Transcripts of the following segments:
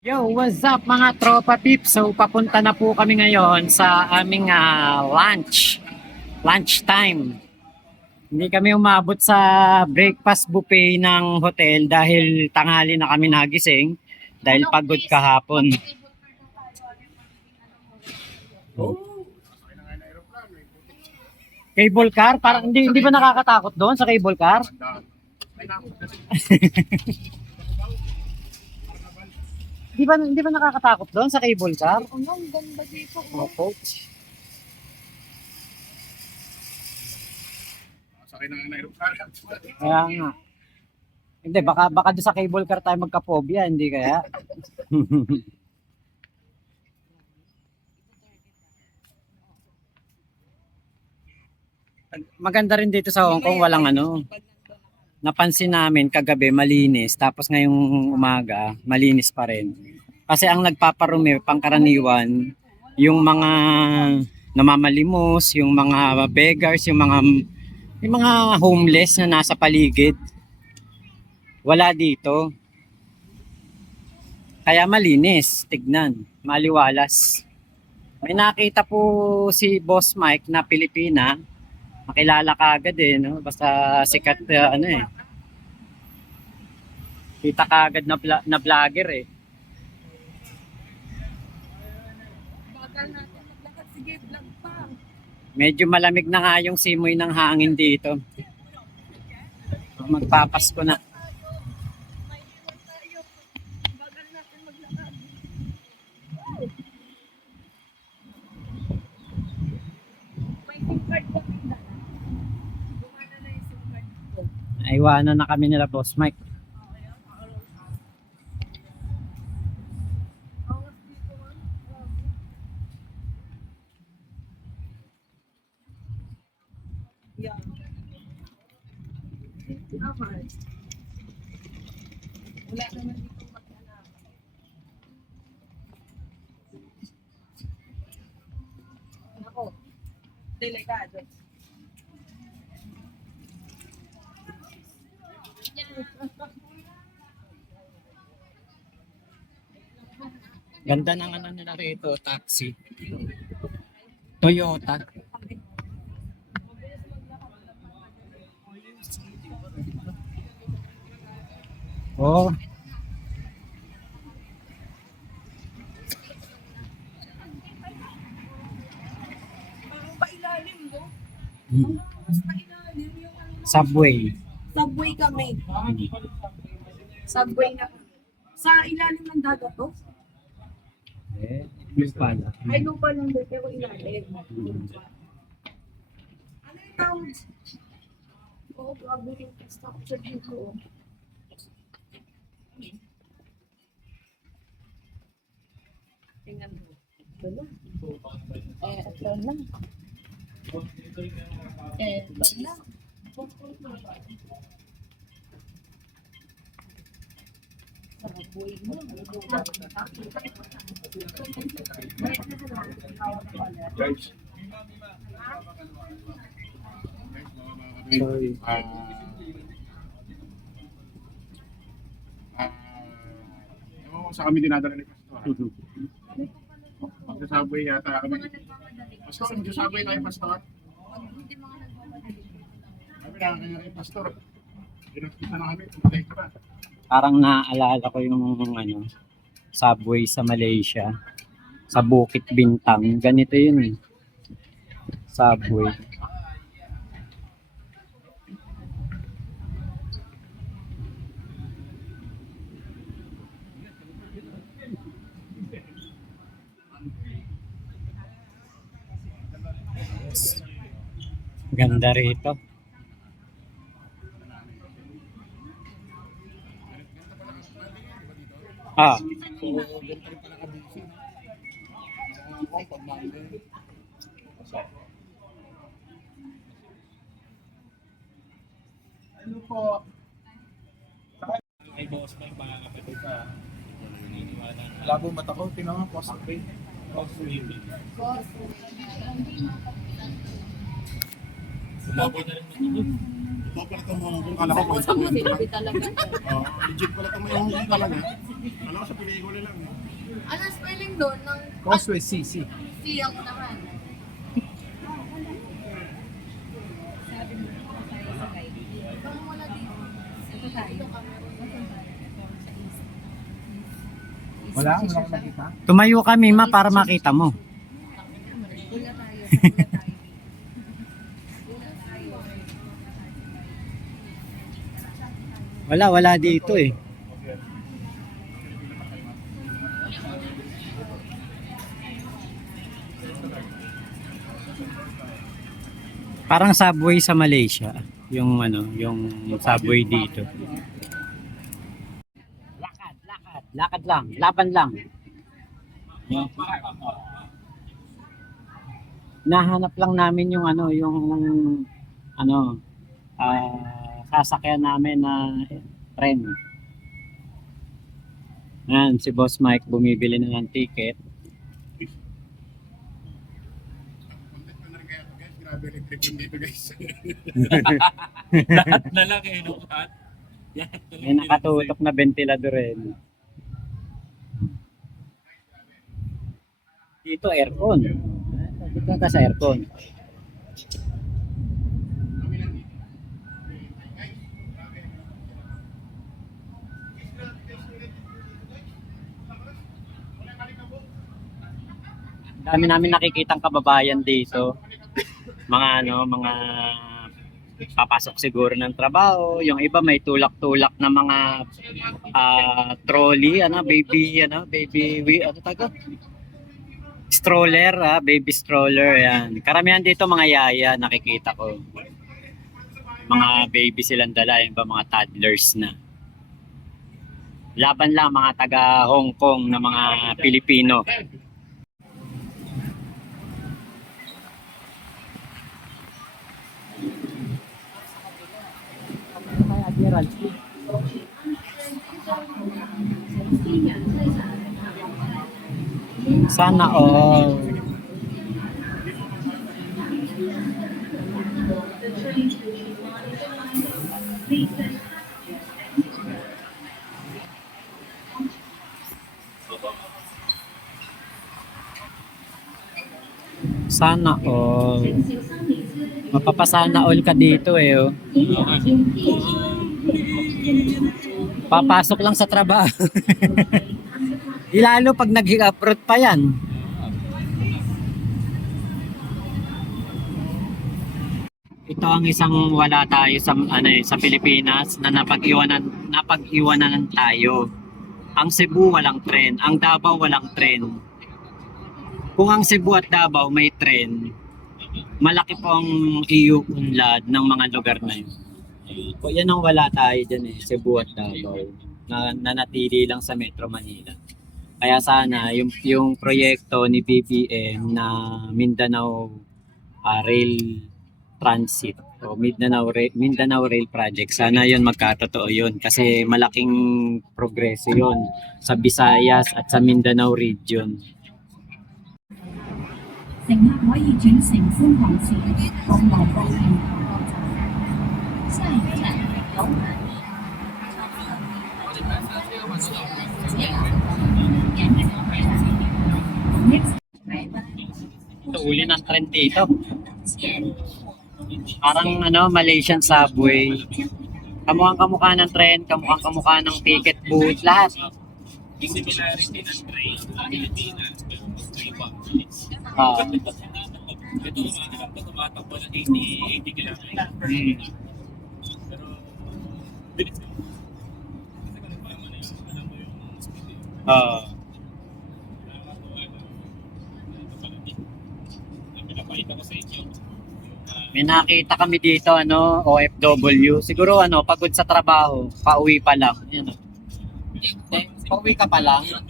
Yo, what's up mga tropa pips? So papunta na po kami ngayon sa aming lunch time. Hindi kami umabot sa breakfast buffet ng hotel dahil tanghali na kami nagising dahil pagod kahapon. Cable car? Parang hindi ba nakakatakot doon sa cable car? Di ba nakakatakot doon sa cable car? Ang ganda dito. Opo. Sakay na nga na aeroplano. Kaya nga. Hindi, baka doon sa cable car tayo magka-phobia, hindi kaya? Maganda rin dito sa Hong Kong, walang ano. Napansin namin kagabi malinis, tapos ngayong umaga malinis pa rin. Kasi ang nagpaparumi pangkaraniwan, yung mga namamalimos, yung mga beggars, yung mga homeless na nasa paligid. Wala dito. Kaya malinis, tignan, maliwalas. May nakita po si Boss Mike na Pilipina, makilala ka agad no? Basta sikat ano eh. Kita ka agad na vlogger eh. Bagal natin maglakad. Sige, vlog pa. Medyo malamig na nga yung simoy ng hangin dito. Magpapasko na. May iwan tayo. Bagal natin maglakad. May SIM card kami na. Gumana na yung SIM card ko. Naiwanan na kami nila Boss Mike. Awas dito man. Yeah. Naman. Wala naman dito mag-anak. Ako. Delikado. Ganda ng ano nila rito, taxi. Toyota. Oh, Parang pailalim, no? hmm. Mas pailalim yung ano. Subway. Subway kami. Subway na kami. Sa ilalim ng dagat to? Eh, yung pala. Ay, lupa lang doon, pero ilalim. Ano yung tawag? Oo, grabe yung structure dito. Tingnan mo. Ito na. Ito na. Ito na. Subway mo. Guys. Sorry. Ewan ko sa kami dinadala ni Pastor. Magsasaboy yata kami. Pastor, magsasaboy tayo, Pastor. Kami na kanya rin, Pastor. Pinagpisa na kami, tumatay ka pa. Parang naaalala ko yung ano, subway sa Malaysia. Sa Bukit Bintang. Ganito yun eh. Subway. Ganda rito. Ah, So, ganito rin pala ka-busy, no? Ako, pag Monday. Ano po? Ay, boss, may mga kapatid ka. Naniniwala na. Labo mata ko, tinawag po sa akin. Sumabay na rin matulog. Ito pala itong Hongkong, kala ko kwento Sa yun. sinabi talaga. Oo, legit pala itong may Hongkong talaga. Ano ko sa pelikula lang. Ano spelling doon ng Causeway CC. siyang naman? Parang wala dito. Ito tayo. Wala akong nakita. Tumayo kami ma para makita mo. Wala tayo. Wala dito eh. Parang subway sa Malaysia, yung yung subway dito. Lakad lang, laban lang. Nahanap lang namin yung sasakyan namin na tren. Yan, si Boss Mike bumibili na ng ticket. Content ko na rin kaya ito guys. Grabe electric yun dito guys. Lahat na lang eh, no? Lahat. Lahat na lang. May nakatutok na ventilador rin. Dito aircon. Dito ka sa aircon. Dami namin nakikitang kababayan dito. Mga papasok siguro ng trabaho. Yung iba may tulak-tulak na mga trolley, stroller, baby stroller, yan. Karamihan dito mga yaya, nakikita ko. Mga baby silang dala, yung ba mga toddlers na. Laban lang mga taga Hong Kong na mga Pilipino. Sana all. Sana all. Mapapasana all ka dito eh. Oh. Papasok lang sa trabaho. Lalo pag nag-abroad pa yan. Ito ang isang wala tayo sa Pilipinas na napag-iwanan tayo. Ang Cebu walang tren, ang Davao walang tren. Kung ang Cebu at Davao may tren, malaki po ang iuunlad ng mga lugar na yun. Yan ang wala tayo dyan eh, Cebu at Davao, na nanatili lang sa Metro Manila. Kaya sana yung proyekto ni BBM na Mindanao Rail Transit o Mindanao Rail Project, sana yun magkatotoo yun kasi malaking progreso yun sa Visayas at sa Mindanao region. 乘客可以轉乘觀塘線往來方面。下一站有馬。Uli ng trend dito. Parang Malaysian subway. Kamukhang-kamukha ng trend, kamukhang-kamukha ng ticket booth, lahat. Yung similarity ng train sa Pilipinas, pero 3 ito tumatakbo ng 80 kilometers per hour. Pero, bilis ko. Kasi kung nagmama na yung, alam mo yung speed eh. Pinapakita ko sa inyo. May nakita kami dito, OFW. Siguro, pagod sa trabaho, pauwi pa lang. Yan, pauwi ka pa lang. Ako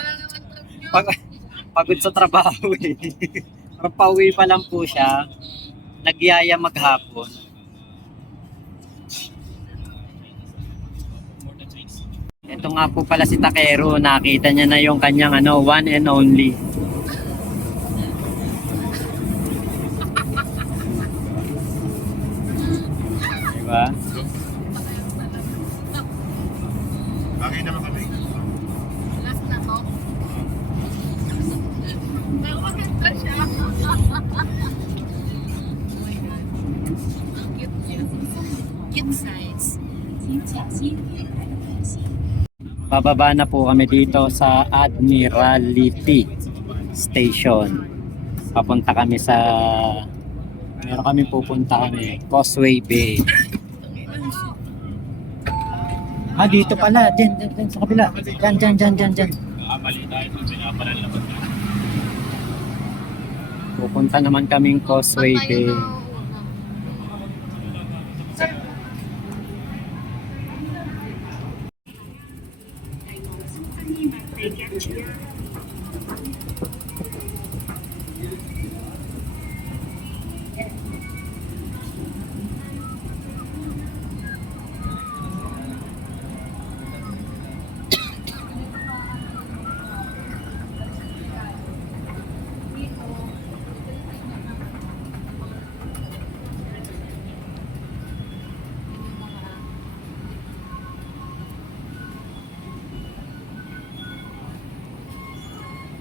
lang naman trip nyo. Pagod sa trabaho eh. Pero pauwi pa lang po siya. Nagyaya maghapon. Ito nga po pala si Takero. Nakita niya na yung kanyang one and only. Bababa na po kami dito sa Admiralty Station. Papunta kami sa meron kami pupunta kami Causeway Bay. Dito pala. Diyan sa kabila. Diyan. Mali tayo kung pinaparalaman na. Pupunta naman kaming Causeway Bay.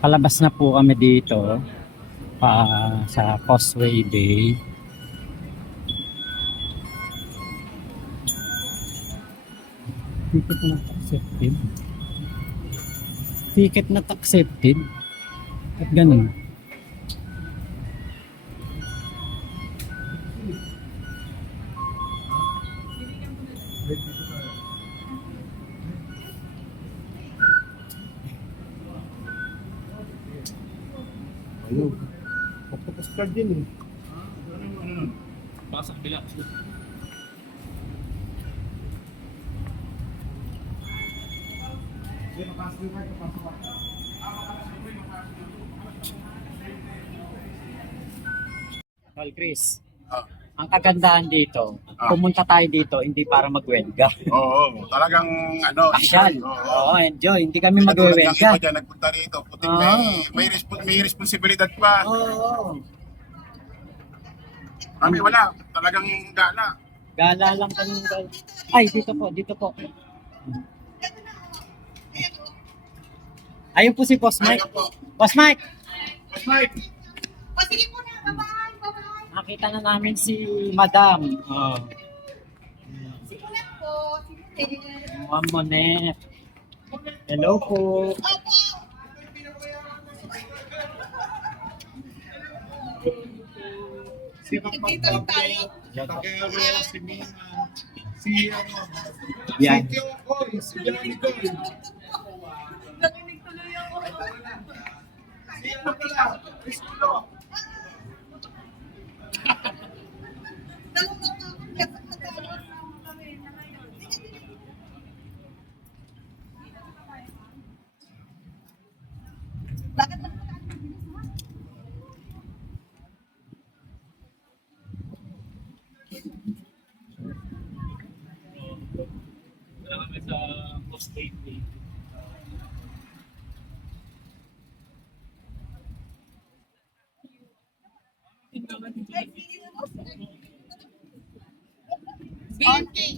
Palabas na po kami dito sa Causeway Bay. Ticket not accepted. Ticket not accepted. At ganun. Ayun. Octopus card din eh. Baka sa kabila. Well, Chris, Ah. ang kagandahan dito, pumunta tayo dito hindi para magwelga. Oo, talagang Pasyal. Oo. Oo, enjoy. Hindi kami Katulad ng magwewelga. iba dyan, nagpunta rito. Puting may responsibilidad pa. Oo. Kami wala, talagang gala. Gala lang kami. Ay, dito po. Ayun po si Boss Mike. Ayun po. Boss Mike! Boss Mike! O, sige po na. Bye-bye. Nakita na namin si Madam. Oh. Simulan po. Sige. Ma'am Monet. Hello po. Si Nakikita lang tayo. Takero, si Mina, si Yan. si Tio Koy, si Johnny Koy. Nakinig tuloy ako. Si ano pala, Cristo. Bakit ba? Wala kami sa Causeway Bay. Okay.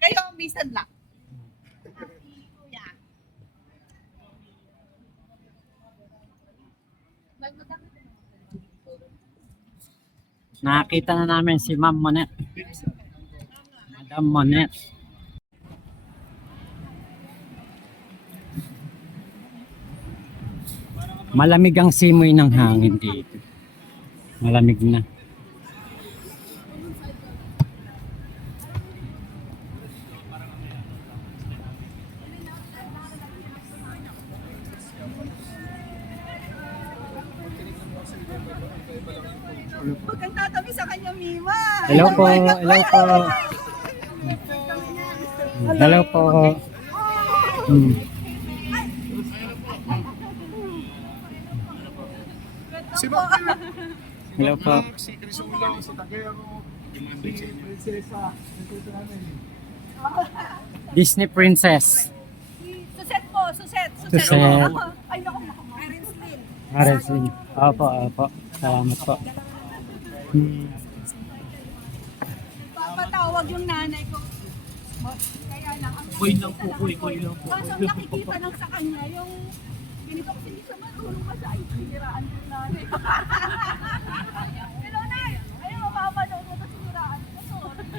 Kayo, bisan lang. Kuya. Nakita na namin si Ma'am Monet. Madam Monet. Malamig ang simoy ng hangin dito. Malamig na. Huwag kang tatabi sa kanya, Mima. Hello po, hello po. Hello po. Si Bakit? Hello po. Si Crisulo, si Takero, si Prinsesa. Nandito namin. Disney Princess. Suset po, suset. Suset. Ay, naku, Parents Lynn. Arasin. Opo, opo. Salamat po. Papatawag yung nanay ko. Kaya lang, ang Koy lang po. kaso ang nakikita lang sa kanya, yung ganito kasi hindi siya marunong sa ay, siniraan yung nanay. Pero nay, ayun, mamanood mo ito siniraan ko. Sorry.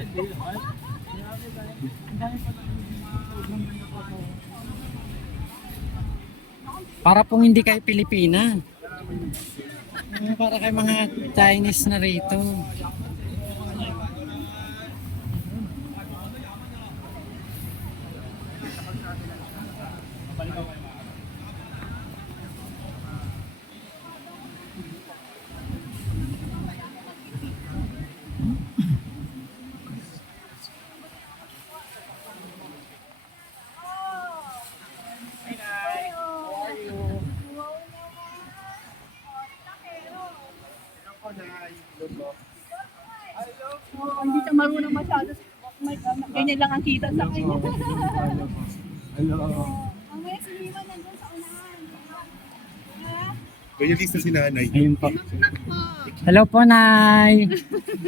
Para pong hindi kayo Pilipina. Para kay mga Chinese na rito. Hindi siya marunong masyado. Oh my God, ganyan lang ang kita sa kanya. Mamaya si Lima nandun sa unahan. Kaya lista si nanay. Ayun po. Hello po, Nay.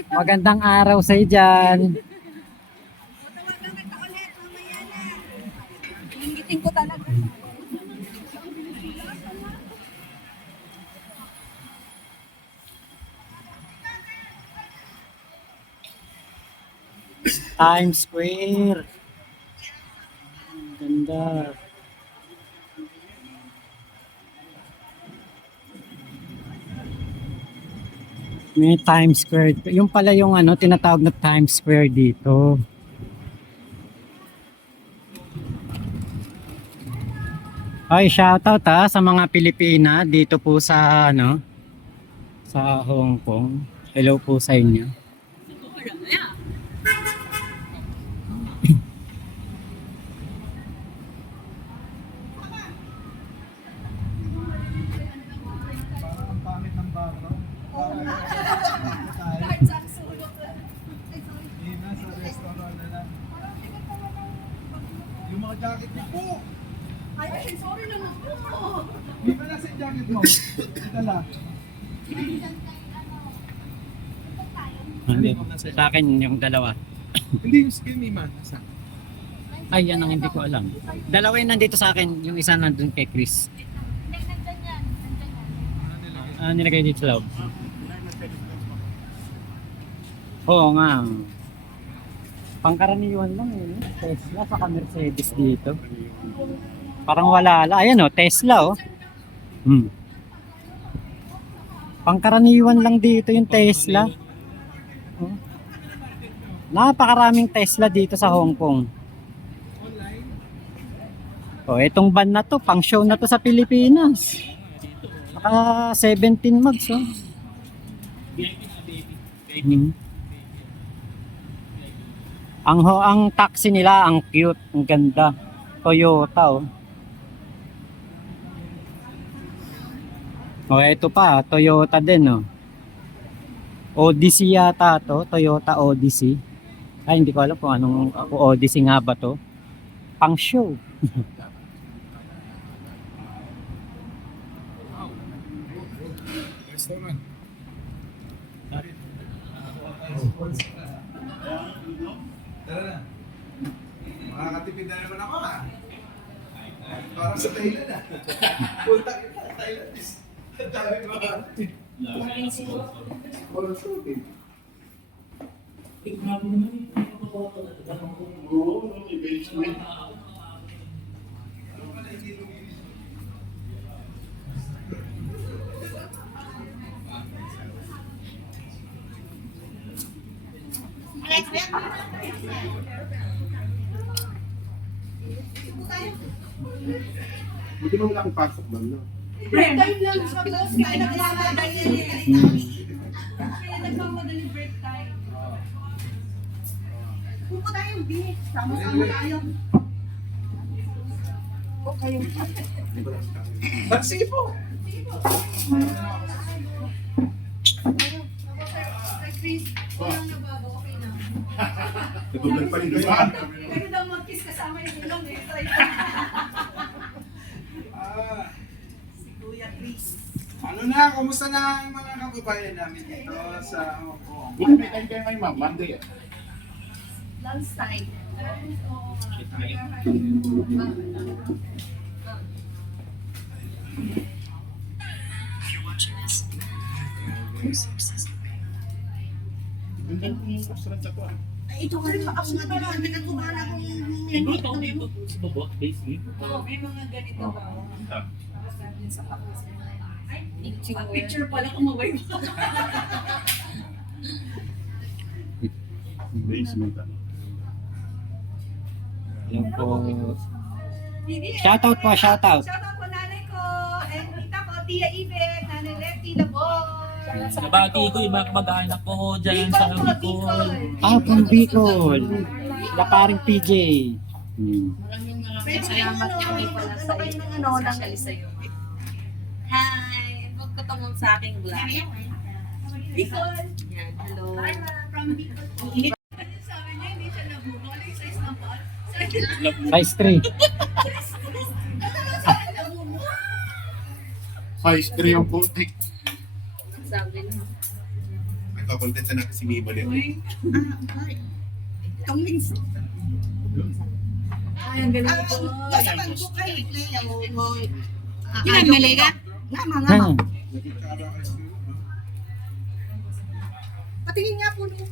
Magandang araw sa iyo dyan. Tawagan kita ulit, mamaya na. Hinggitin ko talaga. Times Square. Ang ganda. May Times Square. Yung pala yung ano, tinatawag na Times Square dito. Ay, shoutout sa mga Pilipina dito po sa ano, sa Hong Kong. Hello po sa inyo. Parang ang pangit ng background. Kahit saan sulok lang. Ay, sorry. Hindi na sa restaurant na lang. Yung mga jacket niyo po! Ay, sorry na lang. Di ba nasa yung jacket mo? Ito lang. Hindi. Sa akin yung dalawa. Hindi yung skin ni man. Nasa? Ay, yan ang hindi ko alam. Dalawa yung nandito sa akin, yung isa nandun kay Chris. Hindi, nandyan yan. Nandyan yan. Ah, nilagay dito sa loob. Oo nga. Pangkaraniwan lang eh. No? Tesla saka Mercedes dito. Parang wala. Ayan oh, Tesla oh. Hmm. Pangkaraniwan lang dito yung Tesla. Oh. Napakaraming Tesla dito sa Hong Kong. Oh, itong van na to, pang show na to sa Pilipinas. Naka 17 mags oh. Hmm. Ang taxi nila, ang cute, ang ganda. Toyota oh. Oh, ito pa, Toyota din oh. Odyssey yata to, Toyota Odyssey. Ay, hindi ko alam kung anong Odyssey nga ba to. Pang show. Restaurant. Tara na. Makakatipid na naman ako Parang sa Thailand Punta kita, Thailand is. Ang dami mga walang shooting. Oo, may basement. Buti mo wala akong pasok ba, no? Break time lang sa boss. Kaya nagmamadali yan eh. Kaya nagmamadali break time. Pupo tayong beach. Sama-sama tayo. O kayo. Sige po! Chris, walang nabago. Okay na. Natulad pa rin naman. Pero daw mag-kiss kasama yung ulang eh. Try ko. Si Kuya Chris. Ano na, kamusta na ang mga kababayan namin dito sa Hong Kong? Buti may time kayo ngayon, ma'am. Monday. Lunch time. Ganda ng restaurant sa to. ito ka rin ako na pinagkumana kong Siguro taon dito sa baba, base dito. may mga ganito ba? Picture pala kumabay mo. Basement. Yan po. Shoutout po, shoutout. Shoutout po nanay ko, and tita ko, Tia Ibek, nanay Lefty, the boy. Nabati ko yung mga kamag-anak ko dyan sa Bicol po, Bicol. Ah, from Bicol. La paring PJ. Pwede kayo ano kayo ng ano, ng Hi! Huwag ko tumong sa aking vlog. Bicol. Yan, hello. From Bicol. Sabi niya, hindi siya nabuno. Ano yung size ng pot? Size 3. Size 3 ang putik. Sabi na. Nagkakontent na natin si Mima Leo. Itong links. Ay, ang galing ito. Basta pag-book kayo, Ilan malaga? Ngama, ngama. Hang. Patingin nga po niya.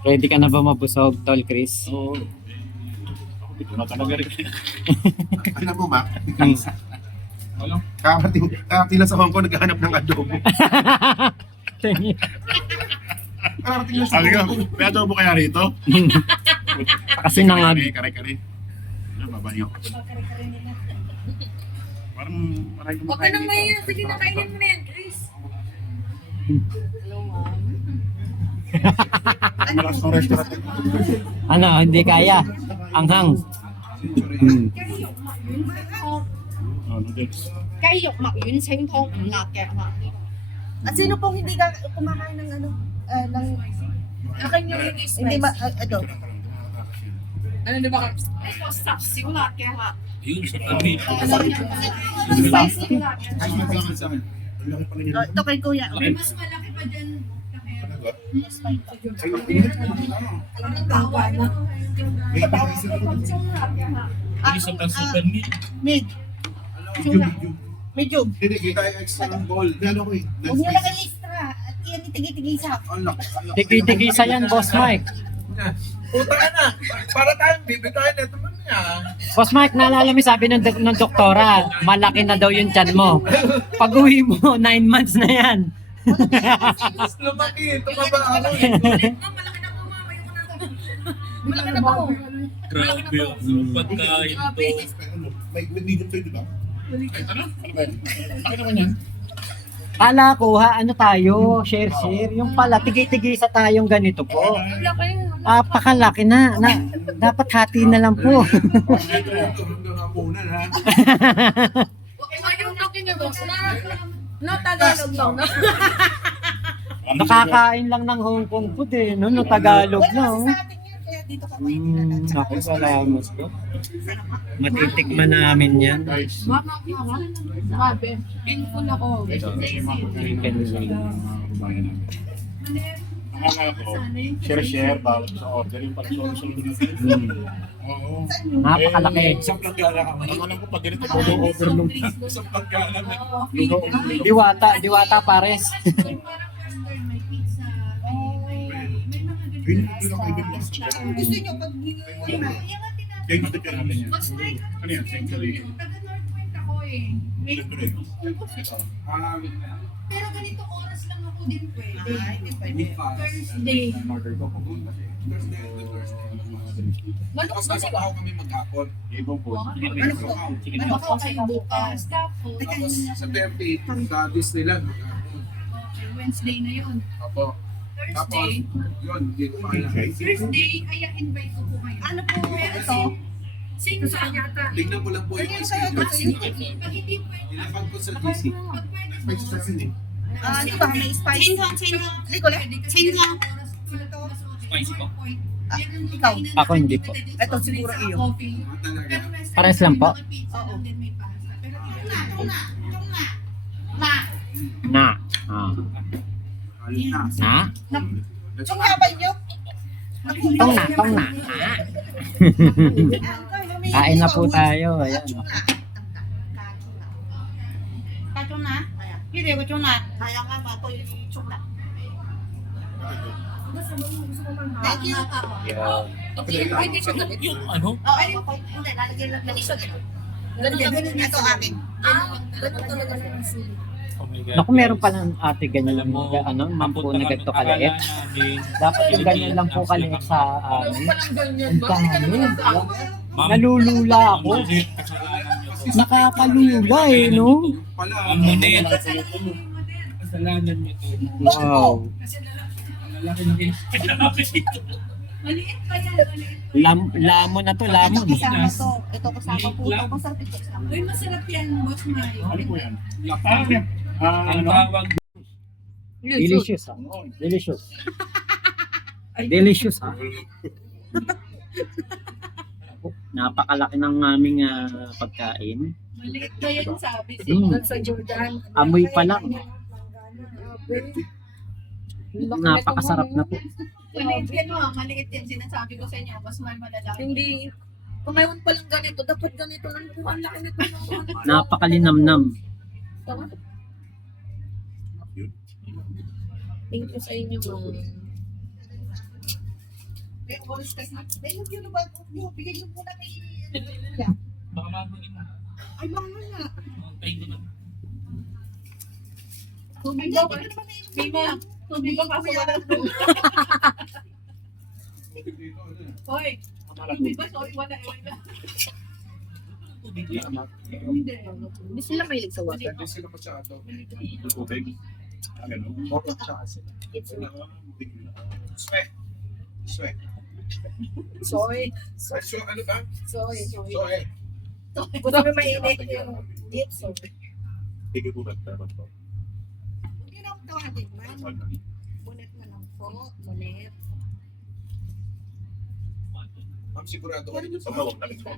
Ready ka na ba mabusog, Tol Chris? Oo. Ako dito na talaga rin. Alam mo, Ma? Alam? Kakating lang sa Hong Kong, naghahanap ng adobo. Kakating lang sa Sabi Hong ko, Kong. may adobo kaya rito? Kasi nangag. Kare-kare. Ano, babanyo. Parang maraming Huwag ka kumakain nang dito. mahiya. Sige, nakainin mo na yan, Chris. Hello, ma'am. Malakas ng restaurant. Ano, hindi kaya. Anghang. Hmm. Noodles. 雞肉墨丸清湯唔辣嘅嚇。 At sino pong hindi ka kumakain ng ano? Ng Akin yung hindi ma ito. Ano na ba? 呢個十小辣嘅嚇。 Yun, sa tabi. Spicy. Ay, maglakan sa akin. Ang laki pala niya. Ito kay Kuya. Mas malaki pa dyan. Ang tawa na. May pinasa ko. Yun, sa super meat. Mid. Medium. Hindi, kita yung extra ng bowl. Gano'n ko eh. Huwag niyo lang extra. At iyan itigi-tigisa. Anak. Tigi-tigisa yan, Boss Mike. Puta ka na. Para tayong bibitayin. Ito man niya. Boss Mike, naalala mo sabi ng doktora, malaki na daw yung tiyan mo. Pag uwi mo, 9 months na yan. Mas lumaki. Tumaba ako eh. Malaki na po. Grabe yung pagkain to. May medium sa'yo, di ba? Ay, ano? Ano ba? Bakit naman yan? Kala ko ha, ano tayo, share. Yung pala, tigi-tigisa tayong ganito po. Pakalaki na. Dapat hati na lang po. Hanggang hapunan ha. Yung talking about no Tagalog daw, no? Nakakain lang ng Hong Kong food eh, no Tagalog Wala na. kasi sa atin yan. Kaya dito ka kayo. Ako, salamat po. Matitikman namin yan. Guys, Sabi, info na ko. Chicken wing. akala ko, share, bawat sa order yung pag-sunod natin. Oo. Napakalaki. Isang planggana ka. Ang alam ko pag ganito, overload. Isang planggana na. Diwata pares. Gusto niyo pag Kaya gusto ka natin yan. Ano yan? Century. Pero ganito oras lang ako din pwede. hindi pwede. Thursday. Tapos nasa bahaw kami maghapon. Ibang po. Ano po? Ano ko kayo bukas? Tapos, Tapos sa 30, sa Disneyland maghapon. Wednesday na yun. Apo. Tapos, Thursday. yun, dito pa lang. Thursday, ay invite ko po kayo. Ano po ito? Sino sa yata? Tignan ko lang po yung Tingnan kayo schedule. dito. Pag hindi pwede, Ilapag ko sa GC. pag pwede May sasasin eh. Di ba may spicy? Liko lang. Spicy pa. Ikaw. Ako hindi po. Ito siguro iyo. Talaga. Pares lang po. Oo. Na. Ah. Na? Yung habay niyo? Tong na. Kain na po tayo. Ayan. Kato na? Hindi. Hindi ko tuna. Kaya nga ba ito yung tuna. Thank you. Hindi siya ganito. Yung ano? Oh, ay, hindi. Lalagyan lang ganito. Ganito. Ito akin. Ganun talaga yung sulit. Oh my God. Naku, meron palang ate ganyan Alam mo, ano, mampo na ganito kaliit. akala namin, Dapat yung ganyan lang po kaliit sa Ano amin. palang ganyan Ang ba? Hindi ka dami. naman nagsawa. Ma'am, Nalulula ako. ma'am, kasalanan niyo to. Nakakalula eh, no? Pala, Ang munit. Kasalanan niyo to. Wow. Ang lalaki ng Maliit pa yan, maliit. Lamon na to, lamon. Kasama to. Ito kasama po. Ito masarap ito. Uy, masarap yan, boss Mai. Ano po yan? Ang tawag Delicious ha. Delicious. Delicious ha. Napakalaki ng aming pagkain. Maliit pa yan, sabi. Mm. Sa Jordan. Amoy pa lang. Napakasarap na po. Maliit yan, maliit yan. Sinasabi ko sa inyo, boss Mai, malalaki. Hindi. Kung mayroon palang ganito, dapat ganito lang. Kung ang laki nito ng ano. Napakalinamnam. Tama? Thank you sa inyo, ma'am. May oras kasi. May yun ba? Bigyan niyo muna kay... baka magunin mo. Ay, mga nga. Tayo naman. Tubig ba? Bima, tubig ba kasi wala Hoy, tubig ba? Sorry, wala. Tubig lang. Hindi. Hindi sila mahilig sa water. hindi sila masyado. Tubig. Ano? Motor siya kasi. Sweat. Sweat. Soy. Ay, so, ano ba? Soy. So, eh. Gusto mo mainit yung dip, soy. Tigil po ba? Dapat po. Huwag niyo na akong tawagin, ma'am. Bunet na lang po. Bunet. Ma'am, sigurado ka rin Sa bawang namin po.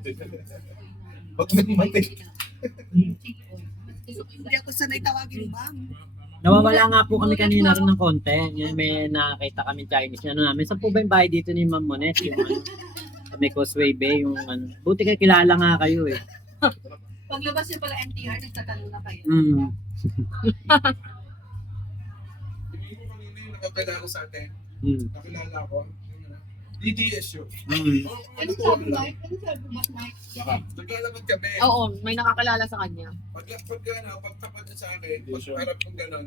Huwag nagmatik. Hindi ako sanay tawagin, ma'am. Nawawala nga po kami kanina rin ng konti. Ngayon may nakita kami Chinese. Ano namin, saan po ba yung bahay dito ni Ma'am Monet? Yung ano, sa may Causeway Bay, yung ano. Buti kayo kilala nga kayo eh. Paglabas niyo pala MTR, nagtatanong na kayo. Mm. Yung kanina yung nakapila ko sa atin. Mm. Nakilala ko. Yung ano, DDS yun. Mm. Ano sabi, Mike? Ano sabi, boss Mike? Naglalakad kami. Oo, may nakakilala sa kanya. Pagtapat niya sa akin, pag harap ko gano'n,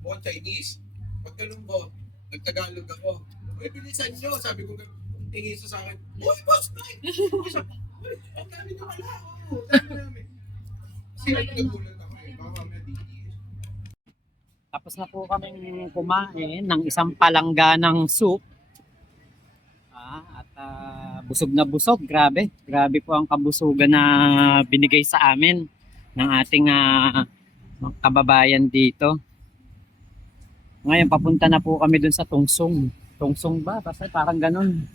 mukhang Chinese. Pag gano'n ko, nagtagalog ako. Uy, bilisan nyo. Sabi ko, tingin sa akin, uy, boss, Mike! Uy, ang dami na pala. Oo, ang dami namin. Kasi nagulat ako eh. Baka mamaya DDS. Tapos na po kaming kumain ng isang palangganang soup. At busog na busog. Grabe. Grabe po ang kabusugan na binigay sa amin ng ating kababayan dito. Ngayon, papunta na po kami dun sa Tungsong. Tungsong ba? Basta parang ganun.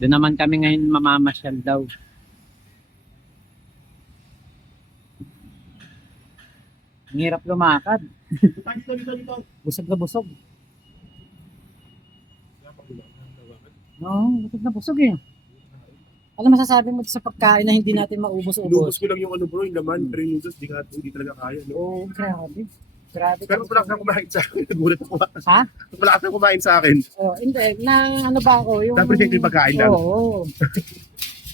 Doon naman kami ngayon mamamasyal daw. Ang hirap lumakad. Busog na busog. No, busog na busog eh. Ano masasabi mo sa pagkain na hindi natin Lubos maubos-ubos? ko lang yung ano bro, yung laman, pero yung noodles, hindi talaga kaya. No? Oo, grabe. Grabe. Pero wala kang kumain sa akin, nagulat ako. Ha? Wala kang kumain sa akin. Oh, hindi. Na ano ba ako? Yung... Dapat yung pagkain lang. Oo.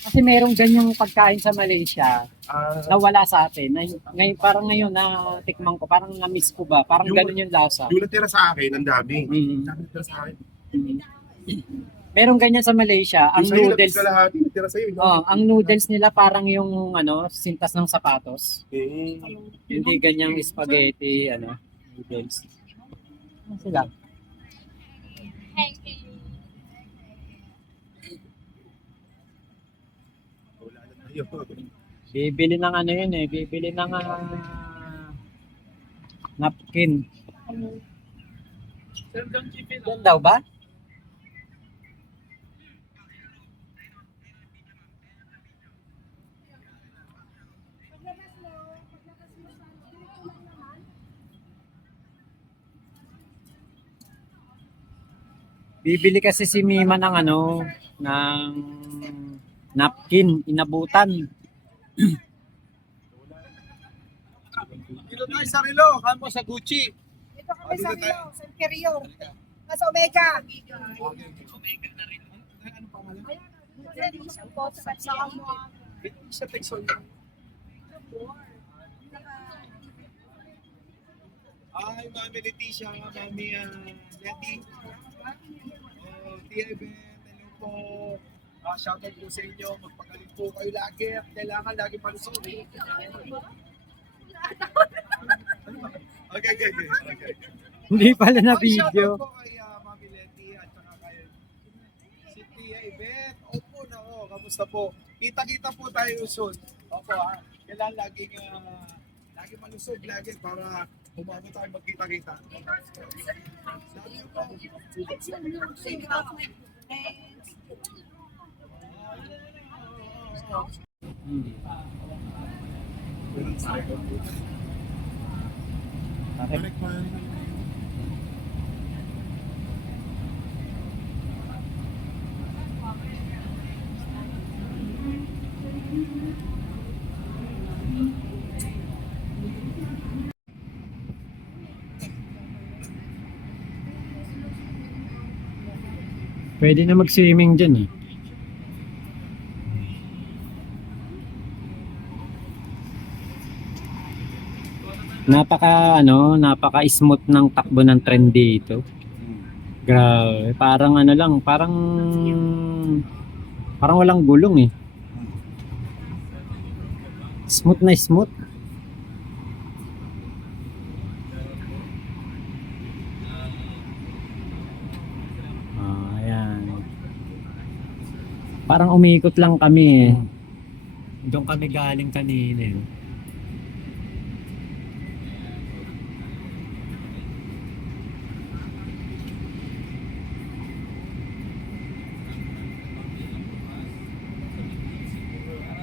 Kasi merong ganyang pagkain sa Malaysia na wala sa atin. Ngayon, parang ngayon na tikman ko, parang na-miss ko ba? Parang Yung- ganun yung lasa. Yung natira sa akin, ang dami. Mm. Ang dami natira sa akin. Merong ganyan sa Malaysia. Ang Yung sa'yo, noodles, kalahati, natira sa'yo. Yung ang noodles nila parang yung ano, sintas ng sapatos. Eh, Hindi ganyang spaghetti, ano, noodles. Ano sila? wala na tayo. Bibili ng ano yun eh, bibili ng napkin. Yan daw ba? Bibili kasi si Mima ng ano, ng napkin, inabutan. kayo sa Rilo, kamo sa Gucci. Ito kami sa Rio, sa Imperio. Sa Omega. Ano pangalan? Sa Texon. Ay, Mami Leticia, Mami Letty. Tia Iben, hello po. Shoutout po sa inyo. Magpagaling po kayo lagi. Kailangan lagi palusog. Okay. Hindi pala na Shoutout video. po kay Mami Letty at saka kay si Tia Iben. Opo, nako. Kamusta po? Kita-kita po tayo soon. Opo, kailangan laging malusog lagi para umabot tayo magkita-kita. Sabi niyo po. Direct man. Pwede na mag-swimming dyan eh. Napaka smooth ng takbo ng tren dito. Grabe, parang ano lang, parang walang gulong eh. Smooth na smooth. Ayan. Parang umikot lang kami eh. Doon kami galing kanina eh.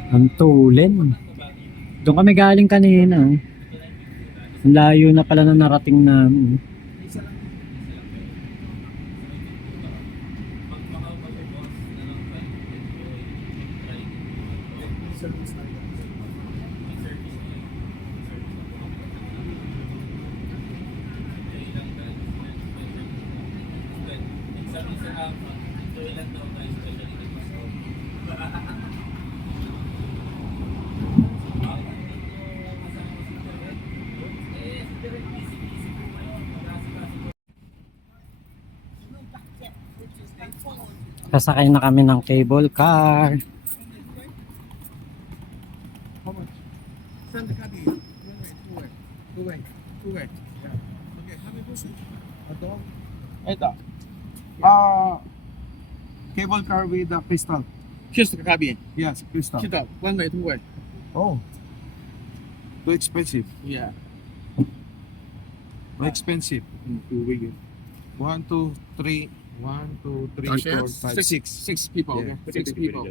Ang tulen. Doon kami galing kanina. Ang layo na pala na narating namin. Sasakay na kami ng cable car. Saan ka di? Two way. Okay, how many person? Ito. Cable car with crystal. Just cabin. Yes, crystal. Sit up. One way, two way. Oh. Too expensive. Yeah. Too expensive. Two way. 1, 2, 3. 1, 2, 3, 4, 5, 6. Six people. Yeah. Okay. Six people.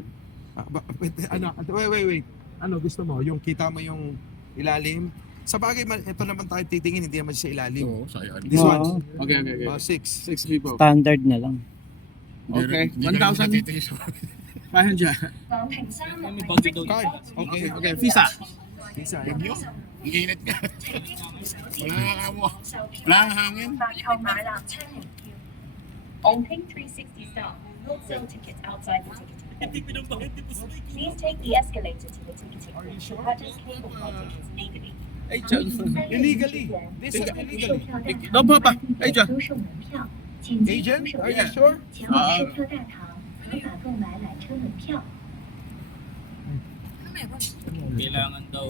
Wait. Ano gusto mo? Yung kita mo yung ilalim? Sa bagay, ito naman tayo titingin, hindi naman siya ilalim. Oo, saya. This Oo. one, Okay. 6. Six people. Standard na lang. Okay. 1,500. May budget daw. Card. Okay. Visa. Visa. Ang init ka. Wala kang hangin. On Pink 360 South, you'll sell tickets outside the ticketing booth. Please take the escalator to the ticketing booth to purchase cable car tickets legally. Illegally. This is illegally. No, Papa. Agent. Agent? Are you sure? 前往售票大堂合法购买缆车门票。 Kailangan daw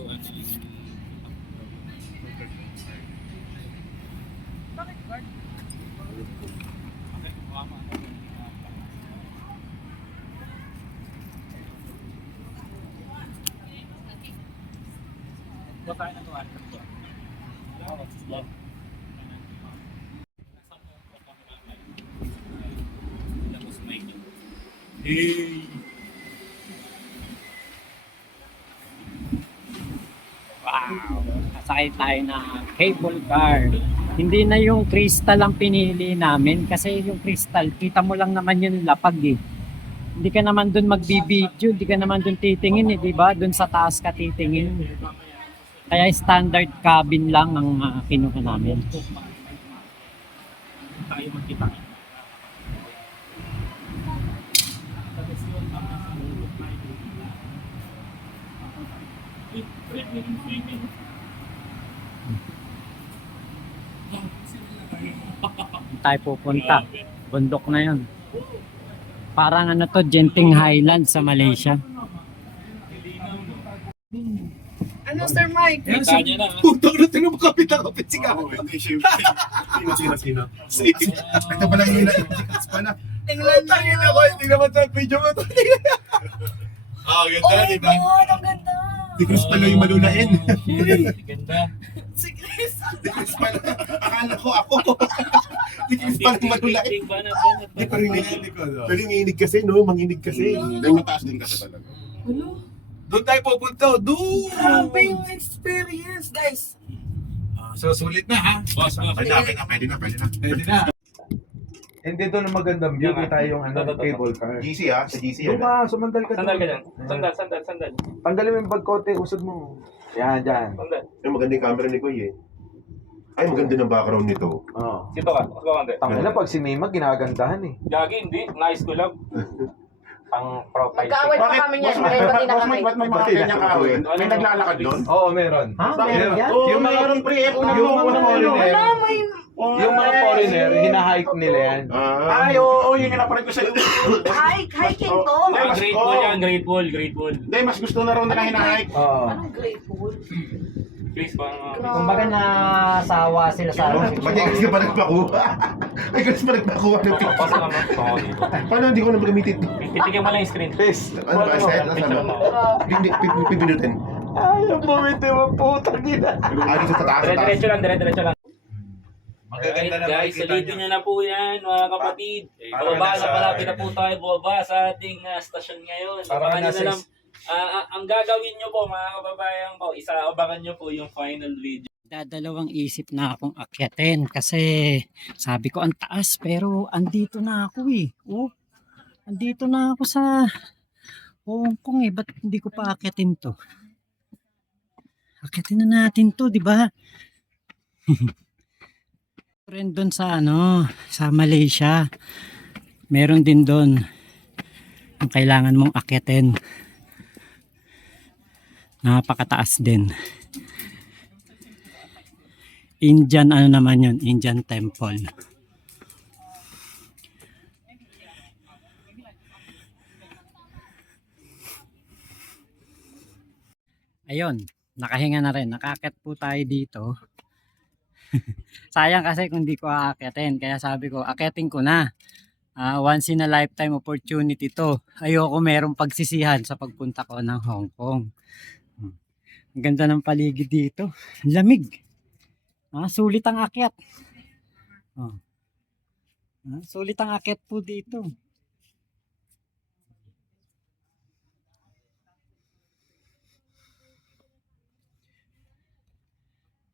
Wow! Nasakay tayo na cable car. Hindi na yung crystal ang pinili namin kasi yung crystal, kita mo lang naman yung lapag eh. Hindi ka naman dun magbibideo, hindi ka naman dun titingin eh, di ba? Dun sa taas ka titingin. Kaya standard cabin lang ang kinuha namin. Tayo magkita. Tayo pupunta. Bundok na yun. Parang ano to, Genting Highlands sa Malaysia. Ano, Sir Mike? Kita nyo na. Puto na tinan mo kapit na kapit si Kaka. Oo, hindi siyempre. Sino? Ito pala yung pala. Tingnan Tangin niyo. ako, hindi naman sa video mo. Ah, Oh ganda, my di ba? God, ang ganda. Si Chris pala yung malulain. Ganda. Si Chris. Si Chris pala. Akala ko ako. Si Chris pala yung malulain. Big banat, banat. Hindi pa rin Pero yung inig kasi, no? Manginig kasi. Dahil mataas din kasi talaga. Ano? Doon tayo pupunta, doon. Grabe yung experience, guys. So, sulit na ha? Boss, boss. Pwede na. Pwede na. Hindi doon ang magandang view, Yan nga. kita yung ano, Totoo. cable car. GC ha? Sa GC Doon yan. ka, sumandal ka Sandal ka doon. dyan. Sandal. Tanggalin mo yung bag kote, usod mo. Yan, dyan. Sandal. Yung maganda yung camera ni Kuya eh. Ay, maganda ng background nito. Oo. Dito ka. Mas ka, Tanggalin na pag si Mima, ginagandahan eh. Gagi, hindi. Nice ko lang. Ang profile. Magkaaway pa kami niyan. Kaya pati na kami. Ba't may mga ganyang kaawin? May naglalakad doon? Oo, meron. Ha? Meron yan? Yung mga meron pre. yung mga foreigner, Wala, may... yung mga foreigner, hinahike nila yan. Ay, oo, yun yung napalag ko sa'yo. Hiking to. Ay, grateful yan. Grateful. Hindi, mas gusto na raw nila hinahike. Oo. Anong grateful? Please, bang... Kumbaga nasawa sila sa amin. Pag-ex ka pa nagpakuha. Ay, kasi pa nagpakuha ng picture. Basta naman. Oo, dito. Paano hindi ko na magamitin? Titigyan mo lang yung screen. Please. Ano ba, set? Picture Nasaan mo. ba? Hindi, pipinutin. Ayaw bumiti mo, putang ina. Ah, dito sa taas, sa taas. Diretso lang. Magaganda na Guys, makikita salidin nyo na po yan, mga kapatid. Para Bababa nasa- na, malapit na po tayo bumaba sa ating stasyon ngayon. Para Abangan nyo nasa- na lang. Ang gagawin nyo po, mga kababayan ko, abangan nyo po yung final video. Dadalawang isip na akong akyatin kasi sabi ko ang taas pero andito na ako eh. Oh, andito na ako sa Hong Kong eh. Ba't hindi ko pa akyatin to? Akyatin na natin to, di ba? Rin doon sa sa Malaysia. Meron din doon ang kailangan mong akyatin. Napakataas din. Indian naman yun, Indian temple. Ayun, nakahinga na rin. Nakakit po tayo dito. Sayang kasi kung di ko aakyatin. Kaya sabi ko, akyatin ko na. Once in a lifetime opportunity to. Ayoko merong pagsisihan sa pagpunta ko ng Hong Kong. Ang ganda ng paligid dito. Ang lamig. Sulit ang akyat. Sulit ang akyat po dito.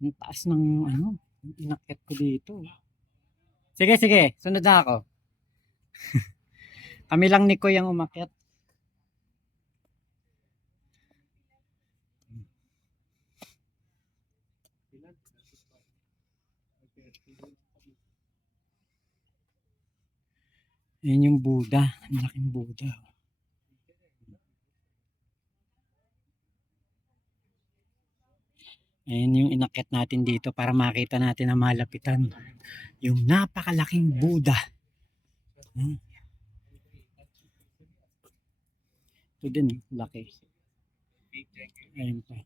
Ang taas ng inakyat ko dito. Sige. Sunod na ako. Kami lang ni Koy ang umakyat. Ayan yung Buddha. Ang laking Buddha. Ayan yung inakyat natin dito para makita natin ang malapitan. Yung napakalaking Buddha. Ito din, laki. Ayan pa.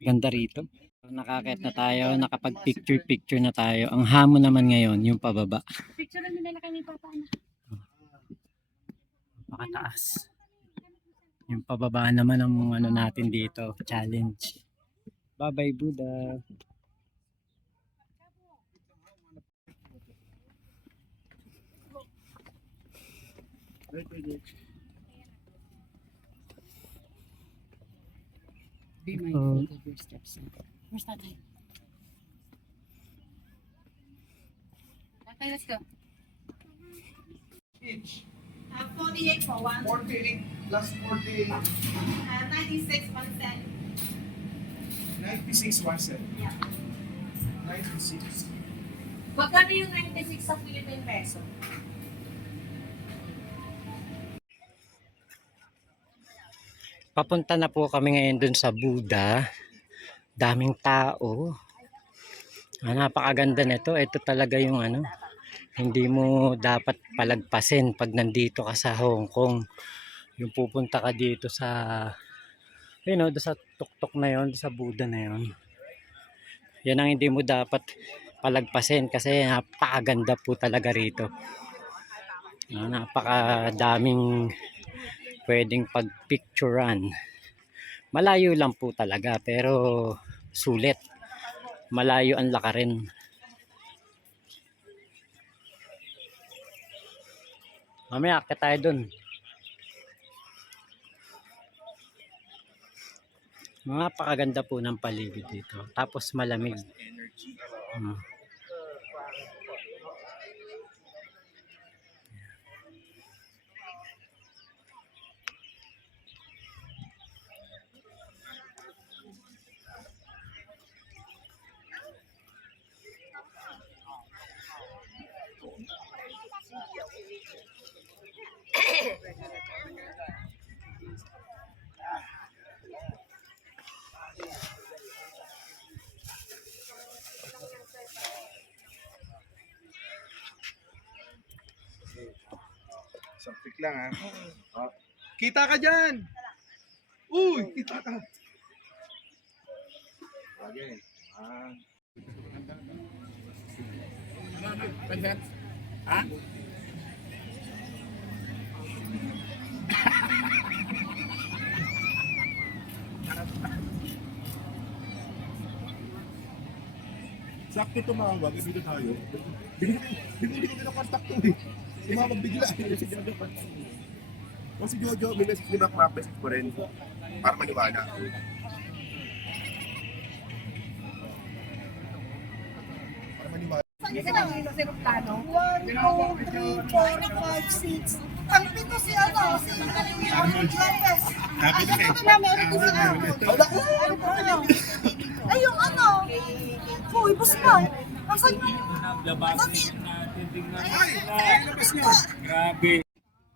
Ganda rito. Nakakit na tayo, nakapag-picture na tayo. Ang hamon naman ngayon, yung pababa. Picture na nila kami papaan. Makataas. Yung pababa naman ang natin dito, challenge. Bye-bye Buddha. Be mindful of your steps. Where's tatay? Tatay, let's go. each? 48 po, 48 plus 48. 96, 110. 96 was it? Yeah. 96. Magkano yung 96 sa Philippine peso? Papunta na po kami ngayon dun sa Buddha. Daming tao. Napakaganda nito. Ito talaga yung ano, hindi mo dapat palagpasin pag nandito ka sa Hong Kong. Yung pupunta ka dito sa, doon sa tuktok na yon, sa Buddha na yon. Yan ang hindi mo dapat palagpasin kasi napakaganda po talaga rito. Napakadaming pwedeng pagpicturean. Malayo lang po talaga pero sulit. Malayo ang lakarin. Mamaya akit tayo dun. Napakaganda po ng paligid dito. Tapos malamig. Sampik lang ha. Kita ka dyan! Uy! Kita ka! Okay. Ha? Sakto tumawag, dito tayo. Hindi ko kinakontak to eh. Tumawag bigla. O si Jojo, may message din ako, message ko rin. Para maniwala. Para maniwala. Plano? 1, 2, 3, 4, 5, 6. Ang pito si ano, si Arnold Lopez. Ay, ito na, meron din si Arnold. Ay, yung ano. Uy, boss na. Asan yung... Grabe.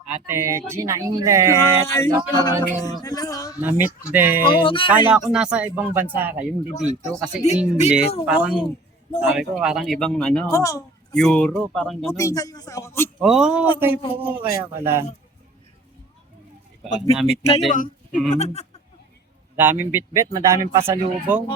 Ate Gina Inglet. Hello po. Na-meet din. Kala ko nasa ibang bansa kayo, hindi dito. Kasi Inglet, parang, sabi ko, parang ibang ano, Euro, parang gano'n. Oh, okay po. Kaya pala. Na-meet na din. Daming bitbit, madaming pasalubong.